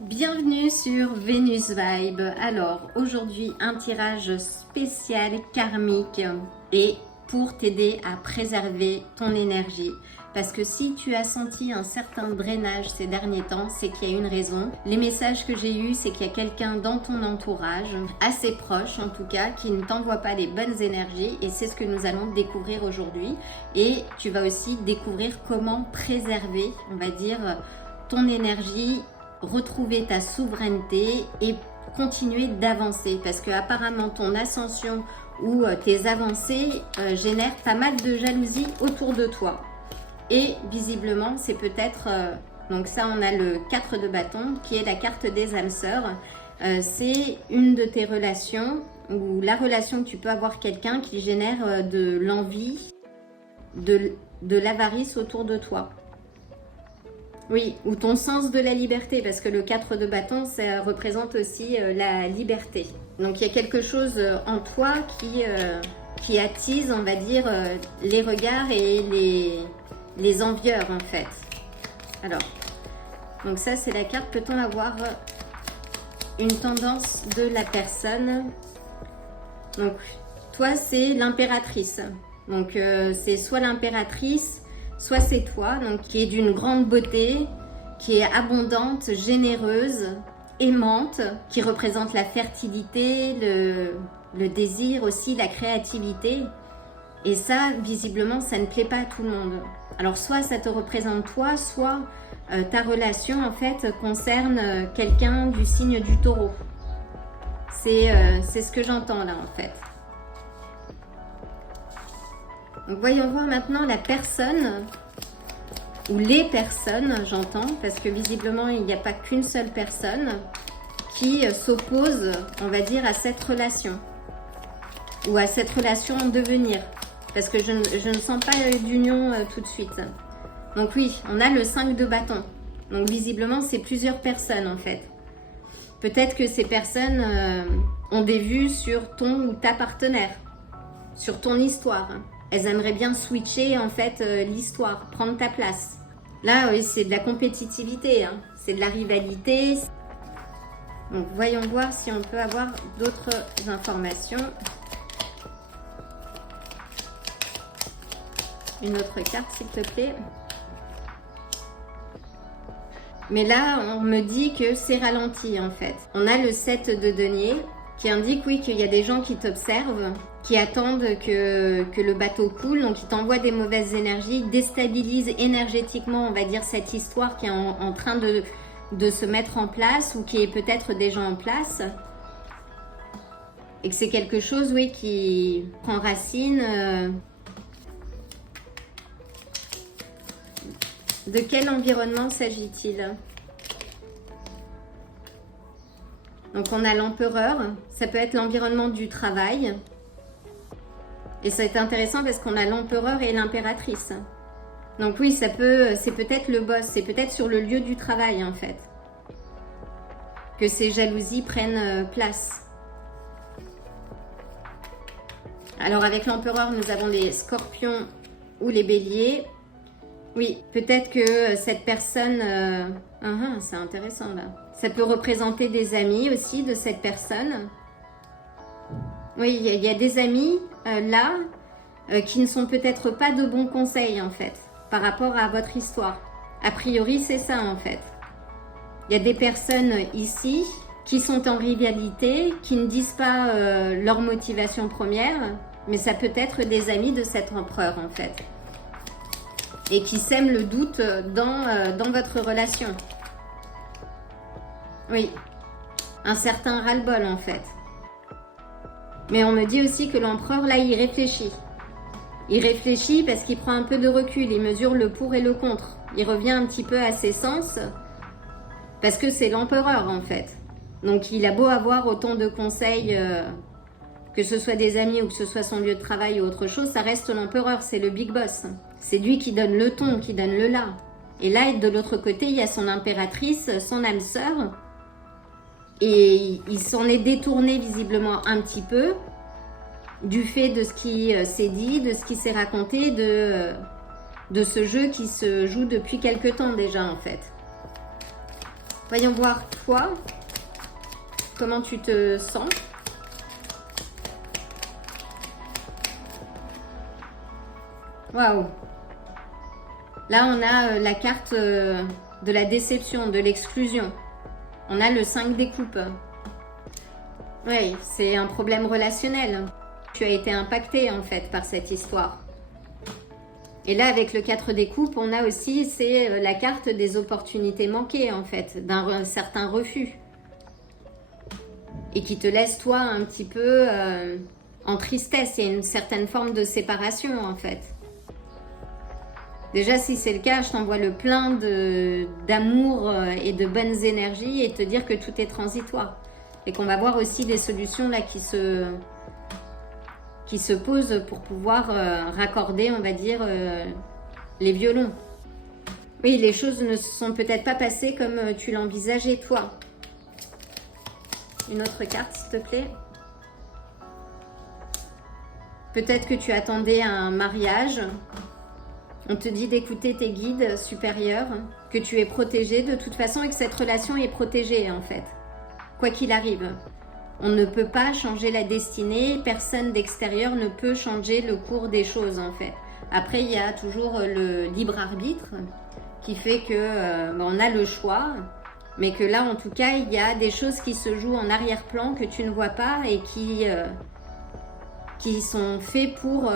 Bienvenue sur Venus Vibe. Alors aujourd'hui un tirage spécial karmique et pour t'aider à préserver ton énergie. Parce que si tu as senti un certain drainage ces derniers temps, c'est qu'il y a une raison. Les messages que j'ai eus, c'est qu'il y a quelqu'un dans ton entourage, assez proche en tout cas, qui ne t'envoie pas les bonnes énergies et c'est ce que nous allons découvrir aujourd'hui. Et tu vas aussi découvrir comment préserver, on va dire, ton énergie, retrouver ta souveraineté et continuer d'avancer parce que apparemment ton ascension ou tes avancées génèrent pas mal de jalousie autour de toi et visiblement c'est peut-être donc ça on a le 4 de bâton qui est la carte des âmes sœurs. C'est une de tes relations ou la relation que tu peux avoir quelqu'un qui génère de l'envie, de l'avarice autour de toi. Oui, ou ton sens de la liberté, parce que le 4 de bâton, ça représente aussi la liberté. Donc il y a quelque chose en toi qui attise, on va dire, les regards et les envieurs en fait. Alors, donc ça c'est la carte, peut-on avoir une tendance de la personne? Donc toi c'est l'impératrice, donc c'est soit l'impératrice, soit c'est toi, donc qui est d'une grande beauté, qui est abondante, généreuse, aimante, qui représente la fertilité, le désir aussi, la créativité. Et ça, visiblement, ça ne plaît pas à tout le monde. Alors soit ça te représente toi, soit ta relation en fait concerne quelqu'un du signe du taureau. C'est ce que j'entends là en fait. Donc voyons voir maintenant la personne, ou les personnes, j'entends, parce que visiblement il n'y a pas qu'une seule personne qui s'oppose, on va dire, à cette relation, ou à cette relation en devenir, parce que je ne sens pas d'union tout de suite. Donc oui, on a le 5 de bâton, donc visiblement c'est plusieurs personnes en fait. Peut-être que ces personnes ont des vues sur ton ou ta partenaire, sur ton histoire. Elles aimeraient bien switcher en fait l'histoire, prendre ta place. Là, oui, c'est de la compétitivité, hein. C'est de la rivalité. Donc, voyons voir si on peut avoir d'autres informations. Une autre carte, s'il te plaît. Mais là, on me dit que c'est ralenti en fait. On a le 7 de denier qui indique, oui, qu'il y a des gens qui t'observent, qui attendent que le bateau coule, donc ils t'envoient des mauvaises énergies, déstabilisent énergétiquement, on va dire, cette histoire qui est en train de se mettre en place ou qui est peut-être déjà en place. Et que c'est quelque chose, oui, qui prend racine. De quel environnement s'agit-il ? Donc on a l'empereur, ça peut être l'environnement du travail. Et ça est intéressant parce qu'on a l'empereur et l'impératrice. Donc oui, c'est peut-être le boss, c'est peut-être sur le lieu du travail en fait, que ces jalousies prennent place. Alors avec l'empereur, nous avons les scorpions ou les béliers. Oui, peut-être que cette personne... c'est intéressant là. Ça peut représenter des amis aussi de cette personne. Oui, il y a des amis là qui ne sont peut-être pas de bons conseils en fait par rapport à votre histoire. A priori, c'est ça en fait. Il y a des personnes ici qui sont en rivalité, qui ne disent pas leur motivation première, mais ça peut être des amis de cet empereur en fait. Et qui sèment le doute dans votre relation. Oui, un certain ras-le-bol en fait. Mais on me dit aussi que l'empereur, là, il réfléchit. Il réfléchit parce qu'il prend un peu de recul, il mesure le pour et le contre. Il revient un petit peu à ses sens, parce que c'est l'empereur en fait. Donc il a beau avoir autant de conseils, que ce soit des amis ou que ce soit son lieu de travail ou autre chose, ça reste l'empereur, c'est le big boss. C'est lui qui donne le ton, qui donne le là. Et là, de l'autre côté, il y a son impératrice, son âme sœur. Et il s'en est détourné visiblement un petit peu du fait de ce qui s'est dit, de ce qui s'est raconté, de ce jeu qui se joue depuis quelque temps déjà en fait. Voyons voir toi, comment tu te sens. Waouh! Là, on a la carte de la déception, de l'exclusion. On a le 5 des coupes. Oui, c'est un problème relationnel. Tu as été impacté en fait par cette histoire. Et là, avec le 4 des coupes, on a aussi, c'est la carte des opportunités manquées en fait, d'un certain refus. Et qui te laisse toi un petit peu en tristesse. Il y a une certaine forme de séparation en fait. Déjà, si c'est le cas, je t'envoie le plein d'amour et de bonnes énergies et te dire que tout est transitoire. Et qu'on va voir aussi des solutions là qui se posent pour pouvoir raccorder, on va dire, les violons. Oui, les choses ne se sont peut-être pas passées comme tu l'envisageais toi. Une autre carte, s'il te plaît. Peut-être que tu attendais un mariage. On te dit d'écouter tes guides supérieurs, que tu es protégé de toute façon et que cette relation est protégée en fait. Quoi qu'il arrive, on ne peut pas changer la destinée, personne d'extérieur ne peut changer le cours des choses en fait. Après, il y a toujours le libre arbitre qui fait que on a le choix, mais que là en tout cas, il y a des choses qui se jouent en arrière-plan que tu ne vois pas et qui sont faits pour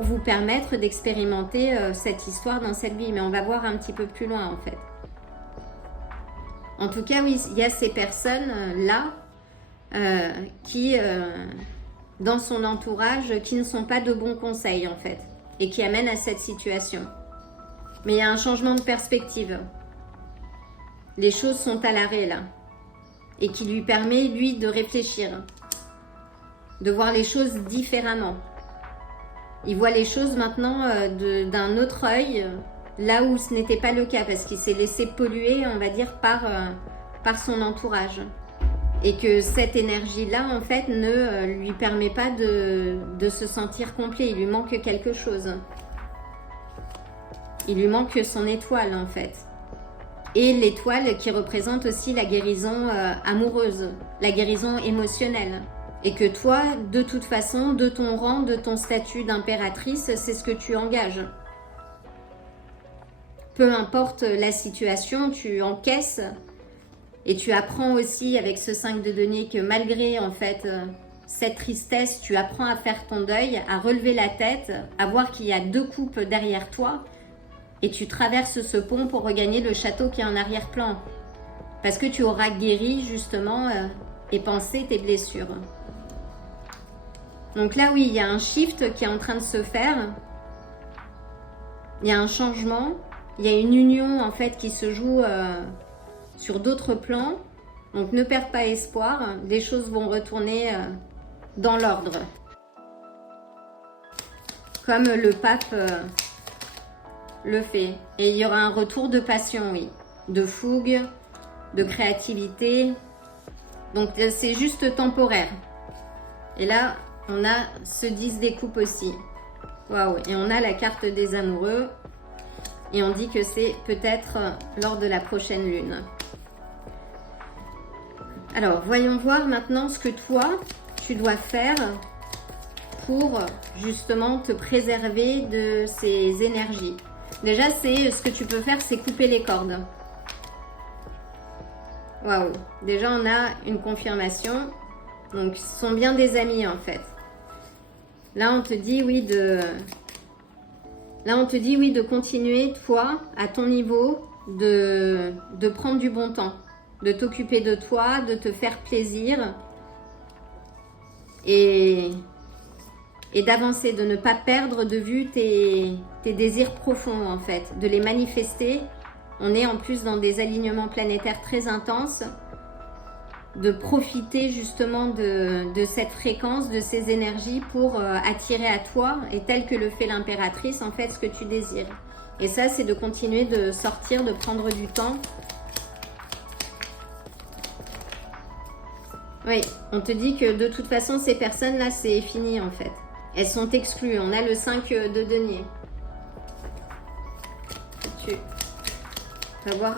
vous permettre d'expérimenter cette histoire dans cette vie. Mais on va voir un petit peu plus loin en fait. En tout cas, oui, il y a ces personnes-là qui, dans son entourage, qui ne sont pas de bons conseils en fait. Et qui amènent à cette situation. Mais il y a un changement de perspective. Les choses sont à l'arrêt là. Et qui lui permet, lui, de réfléchir. De voir les choses différemment. Il voit les choses maintenant d'un autre œil, là où ce n'était pas le cas, parce qu'il s'est laissé polluer, on va dire, par son entourage. Et que cette énergie-là, en fait, ne lui permet pas de se sentir complet. Il lui manque quelque chose. Il lui manque son étoile, en fait. Et l'étoile qui représente aussi la guérison amoureuse, la guérison émotionnelle. Et que toi, de toute façon, de ton rang, de ton statut d'impératrice, c'est ce que tu engages. Peu importe la situation, tu encaisses et tu apprends aussi avec ce 5 de denier que malgré en fait cette tristesse, tu apprends à faire ton deuil, à relever la tête, à voir qu'il y a 2 coupes derrière toi et tu traverses ce pont pour regagner le château qui est en arrière-plan. Parce que tu auras guéri justement et pensé tes blessures. Donc là, oui, il y a un shift qui est en train de se faire. Il y a un changement. Il y a une union, en fait, qui se joue sur d'autres plans. Donc, ne perds pas espoir. Les choses vont retourner dans l'ordre. Comme le pape le fait. Et il y aura un retour de passion, oui. De fougue, de créativité. Donc, c'est juste temporaire. Et là... on a ce 10 des coupes aussi. Waouh! Et on a la carte des amoureux. Et on dit que c'est peut-être lors de la prochaine lune. Alors, voyons voir maintenant ce que toi, tu dois faire pour justement te préserver de ces énergies. Déjà, ce que tu peux faire, c'est couper les cordes. Waouh! Déjà, on a une confirmation. Donc, ce sont bien des amis en fait. Là, on te dit oui de continuer, toi, à ton niveau, de prendre du bon temps, de t'occuper de toi, de te faire plaisir et d'avancer, de ne pas perdre de vue tes désirs profonds en fait, de les manifester. On est en plus dans des alignements planétaires très intenses. De profiter justement de cette fréquence, de ces énergies pour attirer à toi, et tel que le fait l'impératrice, en fait, ce que tu désires. Et ça, c'est de continuer de sortir, de prendre du temps. Oui, on te dit que de toute façon, ces personnes-là, c'est fini en fait. Elles sont exclues. On a le 5 de denier. tortue. On va voir,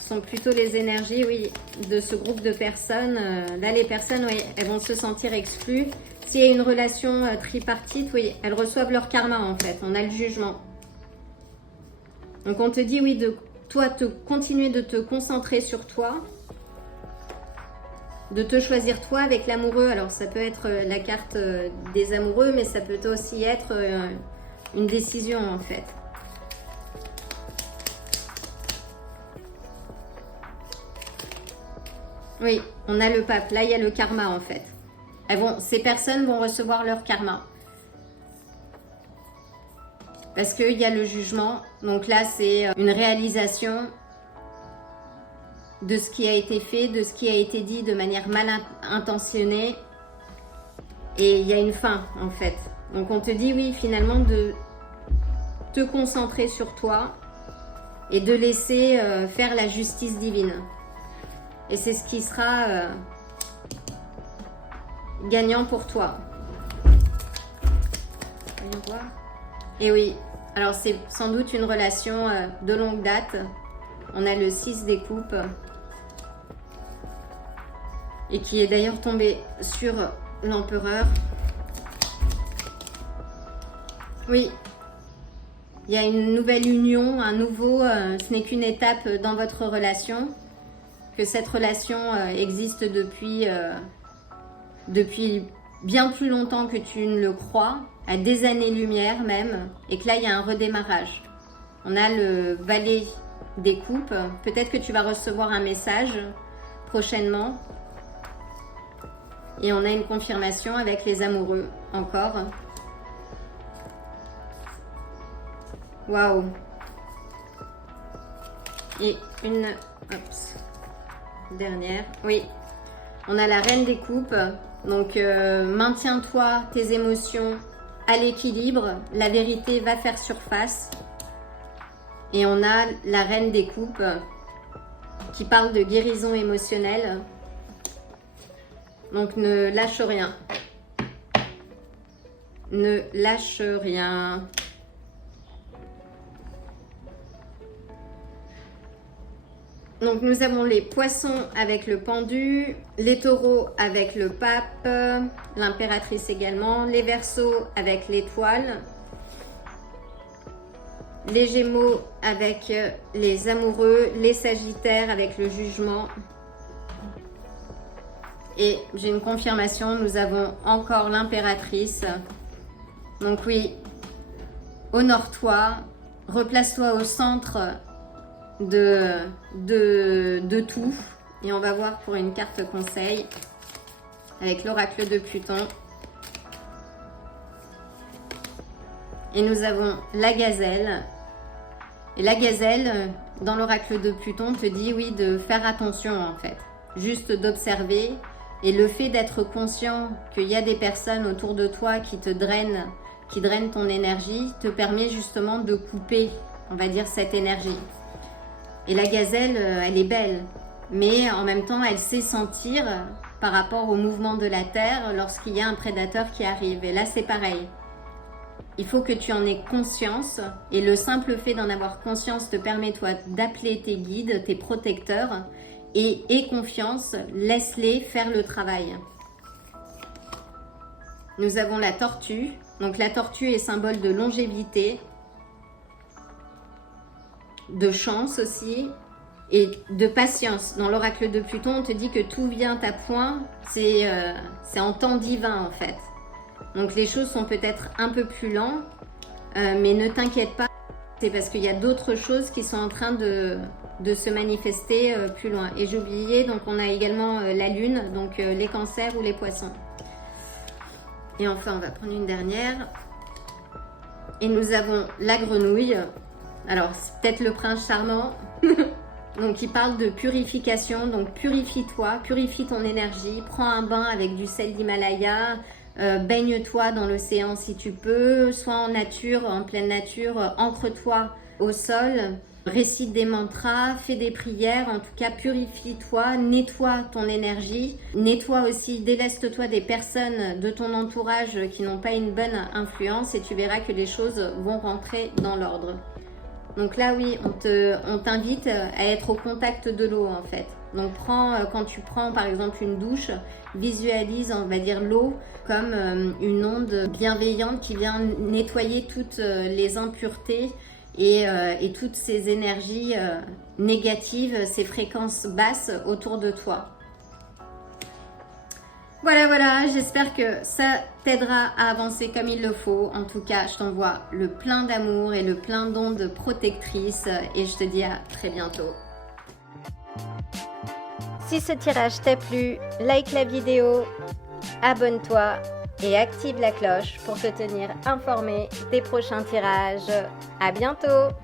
ce sont plutôt les énergies, oui, de ce groupe de personnes. Là, les personnes, oui, elles vont se sentir exclues. S'il y a une relation tripartite, oui, elles reçoivent leur karma en fait. On a le jugement. Donc on te dit, oui, de toi, continuer de te concentrer sur toi, de te choisir toi avec l'amoureux. Alors ça peut être la carte des amoureux, mais ça peut aussi être une décision en fait. Oui, on a le pape. Là, il y a le karma en fait. Ces personnes vont recevoir leur karma. Parce qu'il y a le jugement. Donc là, c'est une réalisation de ce qui a été fait, de ce qui a été dit de manière mal intentionnée. Et il y a une fin, en fait. Donc on te dit, oui, finalement, de te concentrer sur toi et de laisser faire la justice divine. Et c'est ce qui sera gagnant pour toi. Voyons voir. Et oui, alors c'est sans doute une relation de longue date. On a le 6 des coupes. Et qui est d'ailleurs tombé sur l'empereur. Oui, il y a une nouvelle union, un nouveau, ce n'est qu'une étape dans votre relation. Que cette relation existe depuis bien plus longtemps que tu ne le crois, à des années-lumière même, et que là, il y a un redémarrage. On a le valet des coupes. Peut-être que tu vas recevoir un message prochainement. Et on a une confirmation avec les amoureux, encore. Waouh! Et une... Oups. Dernière. Oui. On a la reine des coupes. Donc, maintiens-toi tes émotions à l'équilibre. La vérité va faire surface. Et on a la reine des coupes qui parle de guérison émotionnelle. Donc, ne lâche rien. Ne lâche rien. Donc, nous avons les poissons avec le pendu, les taureaux avec le pape, l'impératrice également, les verseaux avec l'étoile, les gémeaux avec les amoureux, les sagittaires avec le jugement. Et j'ai une confirmation, nous avons encore l'impératrice. Donc oui, honore-toi, replace-toi au centre de tout. Et on va voir pour une carte conseil avec l'oracle de Pluton. Et nous avons la gazelle. Et la gazelle, dans l'oracle de Pluton, te dit oui de faire attention en fait. Juste d'observer. Et le fait d'être conscient qu'il y a des personnes autour de toi qui te drainent, qui drainent ton énergie, te permet justement de couper, on va dire, cette énergie. Et la gazelle, elle est belle, mais en même temps, elle sait sentir par rapport au mouvement de la Terre lorsqu'il y a un prédateur qui arrive. Et là, c'est pareil. Il faut que tu en aies conscience, et le simple fait d'en avoir conscience te permet, toi, d'appeler tes guides, tes protecteurs, et aie confiance, laisse-les faire le travail. Nous avons la tortue. Donc la tortue est symbole de longévité, de chance aussi et de patience. Dans l'oracle de Pluton, on te dit que tout vient à point. C'est en temps divin en fait. Donc les choses sont peut-être un peu plus lentes, mais ne t'inquiète pas. C'est parce qu'il y a d'autres choses qui sont en train de se manifester plus loin. Et j'ai oublié, donc on a également la lune, donc les cancers ou les poissons. Et enfin, on va prendre une dernière. Et nous avons la grenouille. Alors, c'est peut-être le prince charmant. Donc, il parle de purification. Donc, purifie-toi, purifie ton énergie. Prends un bain avec du sel d'Himalaya. Baigne-toi dans l'océan si tu peux. Sois en nature, en pleine nature. Ancre-toi au sol. Récite des mantras, fais des prières, en tout cas purifie-toi, nettoie ton énergie, nettoie aussi, déleste-toi des personnes de ton entourage qui n'ont pas une bonne influence et tu verras que les choses vont rentrer dans l'ordre. Donc là, oui, on t'invite à être au contact de l'eau en fait. Donc quand tu prends par exemple une douche, visualise, on va dire, l'eau comme une onde bienveillante qui vient nettoyer toutes les impuretés et toutes ces énergies négatives, ces fréquences basses autour de toi. Voilà, j'espère que ça t'aidera à avancer comme il le faut. En tout cas, je t'envoie le plein d'amour et le plein d'ondes protectrices et je te dis à très bientôt. Si ce tirage t'a plu, like la vidéo, abonne-toi et active la cloche pour te tenir informé des prochains tirages. À bientôt!